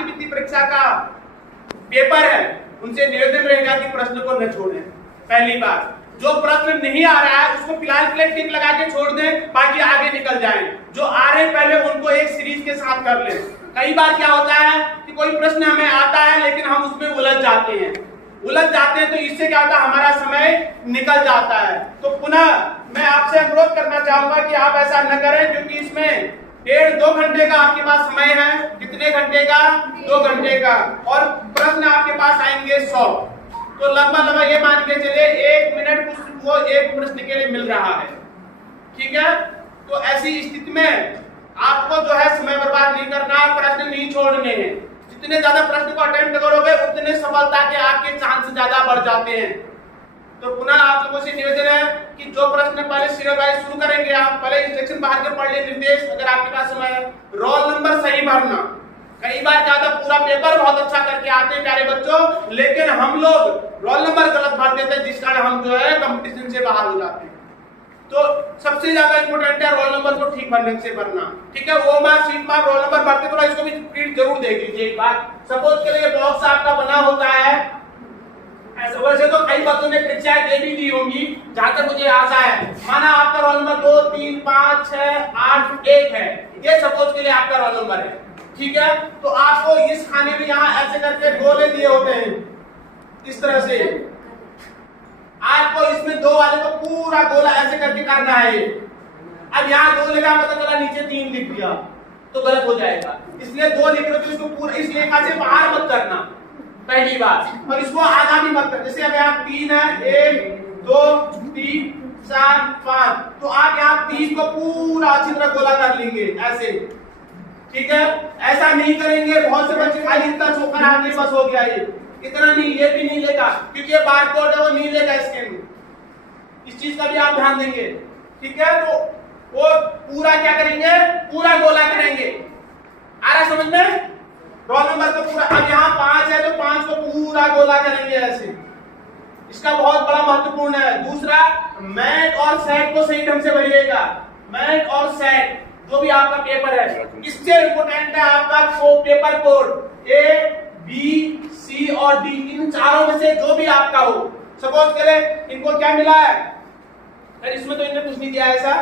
छात्रवृत्ति परीक्षा का पेपर है उनसे निवेदन रहेगा कि प्रश्न को न छोड़ें। पहली बात, जो प्रश्न नहीं आ रहा है उसको फिलहाल के लिए टिक लगा के छोड़ दें, बाकी आगे निकल जाएं। जो आ रहे पहले उनको एक सीरीज के साथ कर लें। कई बार क्या होता है कि कोई प्रश्न हमें आता है लेकिन हम उसमें उलझ जाते हैं तो इससे क्या होता है, हमारा समय निकल जाता है। तो पुनः मैं आपसे अनुरोध करना चाहूंगा कि आप ऐसा न करें, क्योंकि इसमें 1.5-2 घंटे का आपके पास समय है। कितने घंटे का? 2 घंटे का। और प्रश्न आपके पास आएंगे 100। तो लगभग ये मान के चले 1 मिनट वो एक प्रश्न के लिए मिल रहा है। ठीक है, तो ऐसी स्थिति में आपको जो है समय बर्बाद नहीं करना, प्रश्न नहीं छोड़ने हैं। जितने ज्यादा प्रश्न को अटेम्प्ट करोगे उतने सफलता के आपके चांस ज्यादा बढ़ जाते हैं। तो पुनः आप लोगों से निवेदन है कि जो प्रश्न पहले सीरियल वाइज शुरू करेंगे, आप पहले इंस्ट्रक्शन बाहर के पढ़ ले, निर्देश अगर आपके पास समय है। रोल नंबर सही भरना। कई बार क्या होता है, पूरा पेपर बहुत अच्छा करके आते हैं प्यारे बच्चों, लेकिन हम लोग रोल नंबर गलत भर देते हैं, जिस कारण हम जो है कंपटीशन से बाहर हो जाते हैं। तो सबसे ज्यादा इंपॉर्टेंट है रोल नंबर को ठीक भरने से भरना। ठीक है, वो मार्क शीट में रोल नंबर भरते थोड़ा इसको भी प्रिंट जरूर देख लीजिए एक बार। सपोज के लिए बॉक्स आपका बना होता है ऐसे, वैसे तो कई बच्चों ने परीक्षाएं दे भी दी होंगी, जहां तक मुझे आशा है। माना आपका रोल नंबर 2, 3, 5, 6, 8, 1 है, ये सपोज के लिए आपका रोल नंबर है। ठीक है, तो आपको इस खाने में यहाँ ऐसे करके गोले दिए होते हैं, इस तरह से आपको इसमें 2 वाले को पूरा गोला ऐसे करके करना है। अब यहाँ 2 लिखा, पता चला नीचे 3 लिख दिया तो गलत हो जाएगा। इसलिए 2 लिख रहे हो तो इसको पूरा इस रेखा से बाहर मत करना, पहली बात। और इसको आधा भी मत करना। जैसे अब यहाँ 3 है, 1, 2, 3, 4, 5, तो आप यहाँ 3 को पूरा अच्छी तरह गोला कर लेंगे ऐसे। ठीक है, ऐसा नहीं करेंगे। बहुत से बच्चे खाली इतना छोकर आगे बस हो गया, ये इतना नहीं, ये भी नहीं लेगा, क्योंकि ये बारकोड है वो नहीं लेगा स्कैन। इस चीज का भी आप ध्यान देंगे। ठीक है, तो वो पूरा क्या करेंगे, पूरा गोला करेंगे। आ रहा समझ में? रोल नंबर को पूरा। अब यहाँ 5 है तो 5 को पूरा गोला करेंगे ऐसे। इसका बहुत बड़ा महत्वपूर्ण है। दूसरा, मैट और सेट को सही ढंग से भरिएगा। मैट और सेट जो भी आपका पेपर है, इससे इंपोर्टेंट है आपका paper code A, B, C और D, इन चारों में से जो भी आपका हो। सपोज के लिए इनको क्या मिला है, इसमें तो इन्हें कुछ नहीं दिया, ऐसा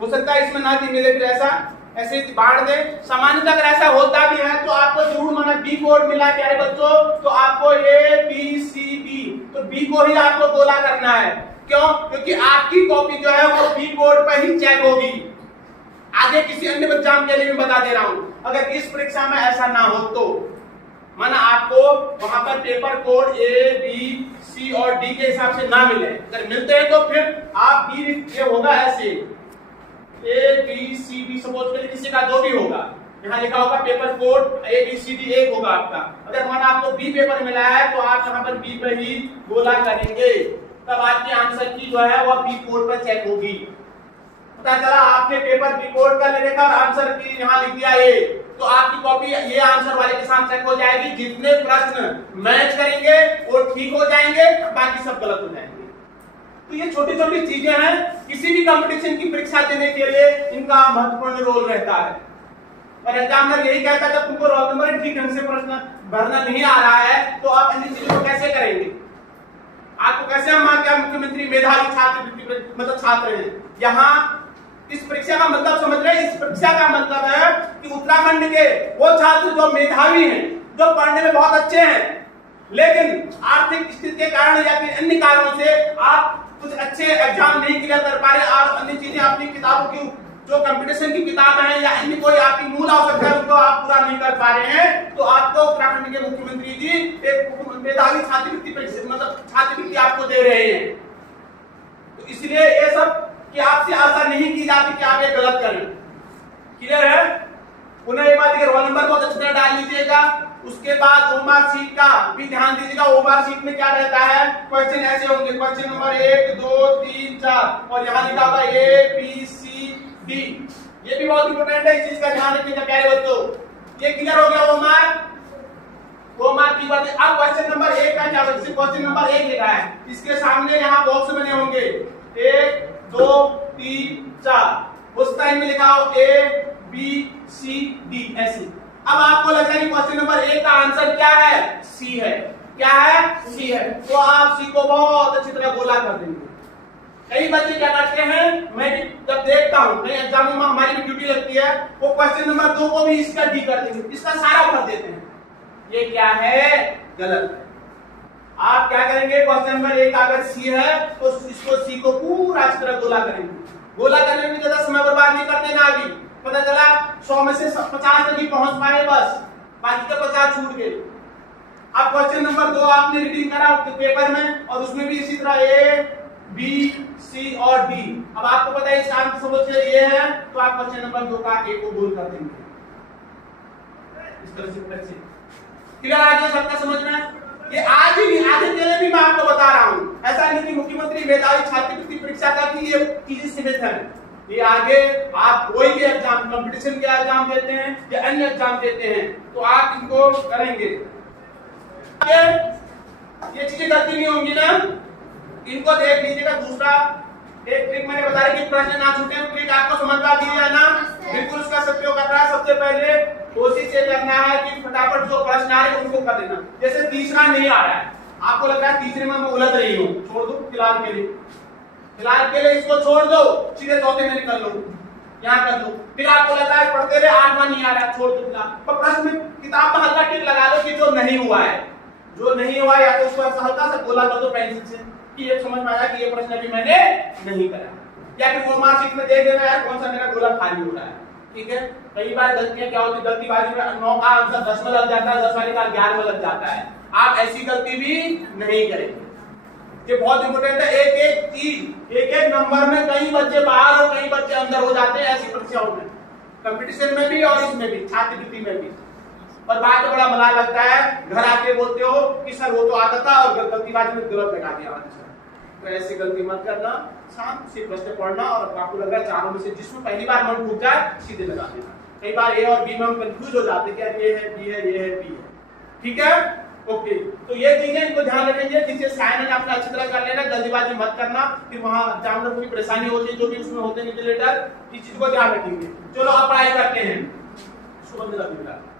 हो सकता है इसमें ना दी मिले, फिर ऐसे बांट दे। सामान्यतः अगर ऐसा होता भी है तो आपको जरूर माना B कोड मिला है प्यारे बच्चों, तो आपको A, B, C, D, तो B को ही आपको गोला करना है। क्यों? क्योंकि आपकी कॉपी जो है वो B कोड पर ही चेक होगी। आगे किसी अन्य एग्जाम के लिए मैं बता दे रहा हूं, अगर इस परीक्षा में ऐसा ना हो तो माना आपको वहां पर paper code A, B, C और D के हिसाब से ना मिले, अगर मिलते हैं तो फिर आप B ये होगा ऐसे A, B, C, D, suppose करिए किसी का जो भी होगा, यहाँ लिखा होगा paper code A, B, C, D 1 होगा आपका। अगर माना आपको B पेपर मिला है तो आप यहाँ पर B पर ही गोला करेंगे, तब आपके आंसर की जो है वह B कोड पर चेक होगी। पता चला आपके पेपर B कोड का लेने का आंसर की यहाँ लिख दिया A, तो आपकी कॉपी ये आंसर वाले के साथ चेक हो जाएगी। जितने प्रश्न मैच करेंगे वो ठीक हो जाएंगे, बाकी सब गलत हो जाएंगे। तो ये छोटी छोटी चीजें हैं, किसी भी कंपटीशन की परीक्षा देने के लिए इनका महत्वपूर्ण रोल रहता है। और एग्जामिनर यही कहता है जब तुमको रोल नंबर ठीक ढंग से प्रश्न भरना नहीं आ रहा है तो आप अन्य चीजों को कैसे करेंगे? आपको कैसे हम मानते मुख्यमंत्री मेधावी छात्र मतलब छात्र हैं। यहाँ इस परीक्षा का मतलब समझ रहे हैं? इस परीक्षा का मतलब है कि उत्तराखंड के वो छात्र जो मेधावी हैं, जो पढ़ने में बहुत अच्छे हैं, लेकिन आर्थिक स्थिति के कारण या फिर अन्य कारणों से आप कुछ अच्छे एग्जाम नहीं क्लियर कर पा रहे, और अन्य चीजें अपनी किताबों की जो कंपटीशन की किताब है या अन्य कोई आपकी मूल आवश्यकता है उनको आप पूरा नहीं कर पा रहे हैं, तो आपको उत्तराखंड के मुख्यमंत्री जी एक मेधावी छात्रवृत्ति मतलब छात्रवृत्ति आपको दे रहे हैं। तो इसलिए ये सब कि आपसे आशा नहीं की जाती कि आप ये गलत करें। क्लियर है? पुनः एक बात, रोल नंबर बहुत अच्छी तरह डाल लीजिएगा। उसके बाद ओमार सीट का भी ध्यान दीजिएगा। ओमार सीट में क्या रहता है, क्वेश्चन ऐसे होंगे, क्वेश्चन नंबर 1, 2, 3, 4 और यहाँ लिखा होगा A, B, C, D। ये भी बहुत इंपॉर्टेंट है, इस चीज का ध्यान रखिएगा प्यारे बच्चों। ये क्लियर हो गया ओमार की बात। अब क्वेश्चन नंबर 1 का क्या होगा, क्वेश्चन नंबर 1 लिखा है, इसके सामने यहाँ बॉक्स बने होंगे 1, 2, 3, 4, उस टाइम में लिखा हो A, B, C, D ऐसे। अब आपको लग रहा है कि क्वेश्चन नंबर 1 क्या है? सी है। क्या है? सी है। तो आप सी को बहुत अच्छी तरह गोला कर देंगे। कई बच्चे क्या करते हैं, मैं जब देखता हूं कई एग्जामों में हमारी भी ड्यूटी लगती है, वो क्वेश्चन नंबर 2 को भी इसका डी कर देंगे, इसका सारा भर देते हैं। ये क्या है? गलत है। आप क्या करेंगे, क्वेश्चन नंबर 1 अगर सी है तो इसको सी को पूरा अच्छी तरह गोला करेंगे। गोला करने में ज्यादा समय बर्बाद नहीं करते ना। अभी पता चला 100 में से 50 तक ही पहुंच पाए, बस बाकी के 50 छूट गए। अब क्वेश्चन नंबर 2 आपने रीडिंग करा पेपर में, और उसमें भी इसी तरह ए बी सी और डी। अब आपको पता है इसका आंसर समझ ये है, तो आप क्वेश्चन नंबर 2 का ए को गोल कर देंगे इस तरह से। क्लियर आ गया सबका समझ में? ये आज ही नहीं, आगे के लिए भी मैं आपको बता रहा हूं। ऐसा नहीं कि मुख्यमंत्री मेधावी छात्रवृत्ति परीक्षा का कि ये चीजें सीमित है। ये आगे आप कोई भी एग्जाम, कंपटीशन के एग्जाम देते हैं या अन्य एग्जाम देते हैं, तो आप इनको करेंगे। ये चीजें गलती नहीं होंगी ना, इनको देख लीजिएगा। दूसरा एक ट्रिक मैंने बताया कि प्रश्न ना छूटे, ट्रिक आपको समझ में आ गई है ना? बिल्कुल उसका सदुपयोग करना है। सबसे पहले कोशिश ये करना है कि फटाफट जो प्रश्न आ रहे हैं उनको कर देना। जैसे तीसरा नहीं आ रहा है, आपको लग रहा है तीसरे में मैं उलझ रही हूँ, छोड़ दो फिलहाल के लिए। फिलहाल के लिए इसको छोड़ दो, सीधे चौथे में निकल लो, यहाँ कर लो। फिर आपको लग रहा है पढ़ते रहे, 8वां नहीं आ रहा है, छोड़ दो फिलहाल। पर प्रश्न में किताब में हल्का टिक लगा दो कि जो नहीं हुआ है, जो नहीं हुआ या तो उसको हल्का सा गोला कर दो पेंसिल से कि ये समझ में आया कि ये प्रश्न अभी मैंने नहीं करा। या फिर वो मार्कशीट में देख देना यार कौन सा मेरा गोला खाली हो रहा है। ठीक है, कई बार गलतियां क्या होती है, गलतीबाजी में 9 का आंसर 10 में लग जाता है, 10 वाले का 11 में लग जाता है। आप ऐसी गलती भी नहीं करेंगे। ये बहुत इंपॉर्टेंट है। एक एक चीज, एक एक नंबर में कई बच्चे बाहर और कई बच्चे अंदर हो जाते हैं ऐसी परीक्षाओं में, कंपटीशन में भी और इसमें भी, छात्रवृत्ति में भी। और बाद में बड़ा मजा लगता है, घर आके बोलते हो कि सर वो तो आता था और गलतीबाजी में गलत लगा दिया आंसर। तो ऐसी गलती मत करना, शांत से प्रश्न पढ़ना, और आपको लग रहा है चारों में से जिसमें पहली बार मन फूट जाए सीधे लगा देना। कई बार ए और बी में हम कंफ्यूज हो जाते हैं कि ये है बी है, ये है बी है। ठीक है, ओके। तो ये चीजें इनको ध्यान रखेंगे, जिससे साइन आपने अच्छी तरह कर लेना, जल्दीबाजी मत करना, फिर वहां एग्जामिनर को भी परेशानी होती है, जो भी उसमें होते हैं निचलेटर, इस चीज को ध्यान रखेंगे। चलो अब पढ़ाई करते हैं। शुभ दिन।